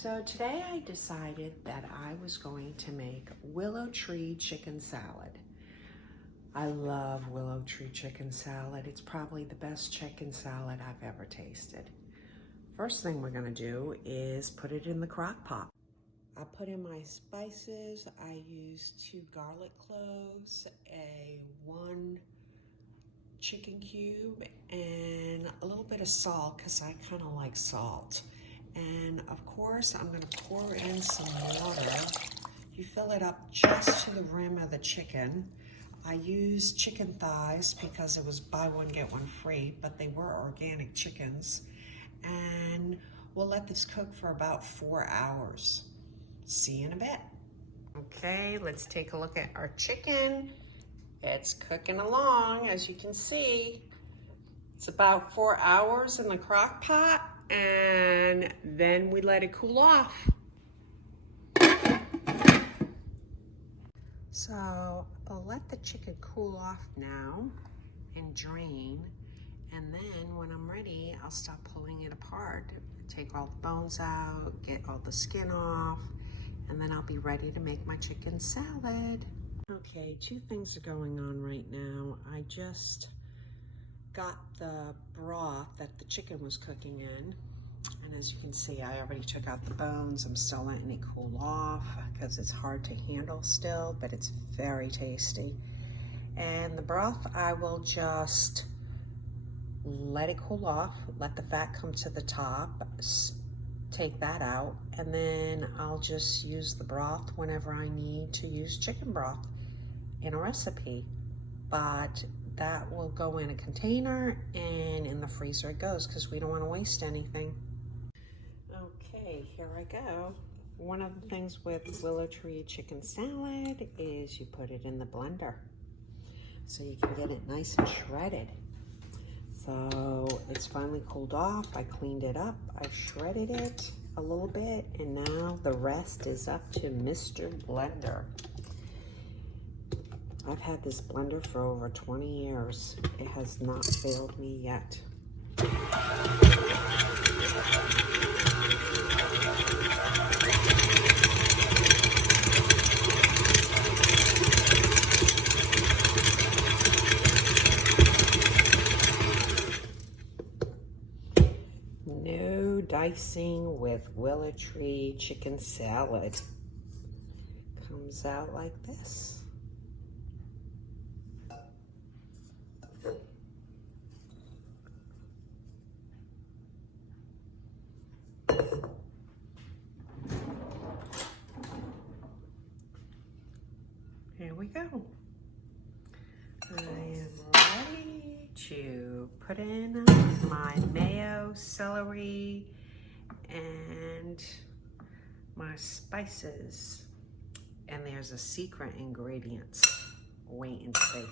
So today I decided that I was going to make Willow Tree Chicken Salad. I love Willow Tree Chicken Salad. It's probably the best chicken salad I've ever tasted. First thing we're gonna do is put it in the crock pot. I put in my spices. I used 2 garlic cloves, one chicken cube, and a little bit of salt because I kind of like salt. And of course, I'm gonna pour in some water. You fill it up just to the rim of the chicken. I used chicken thighs because it was buy one, get one free, but they were organic chickens. And we'll let this cook for about 4 hours. See you in a bit. Okay, let's take a look at our chicken. It's cooking along, as you can see. It's about 4 hours in the crock pot, and then we let it cool off. So I'll let the chicken cool off now and drain, and then when I'm ready, I'll start pulling it apart. Take all the bones out, get all the skin off, and then I'll be ready to make my chicken salad. Okay, 2 things are going on right now. I just got the broth that the chicken was cooking in, and as you can see, I already took out the bones. I'm still letting it cool off because it's hard to handle still, but it's very tasty. And the broth, I will just let it cool off, let the fat come to the top, take that out, and then I'll just use the broth whenever I need to use chicken broth in a recipe. But that will go in a container, and in the freezer it goes because we don't want to waste anything. Okay, here I go. One of the things with Willow Tree Chicken Salad is you put it in the blender so you can get it nice and shredded. So it's finally cooled off. I cleaned it up. I shredded it a little bit, and now the rest is up to Mr. Blender. I've had this blender for over 20 years. It has not failed me yet. No dicing with Willow Tree Chicken Salad. Comes out like this. Here we go. I am ready to put in my mayo, celery, and my spices. And there's a secret ingredient. Wait and see.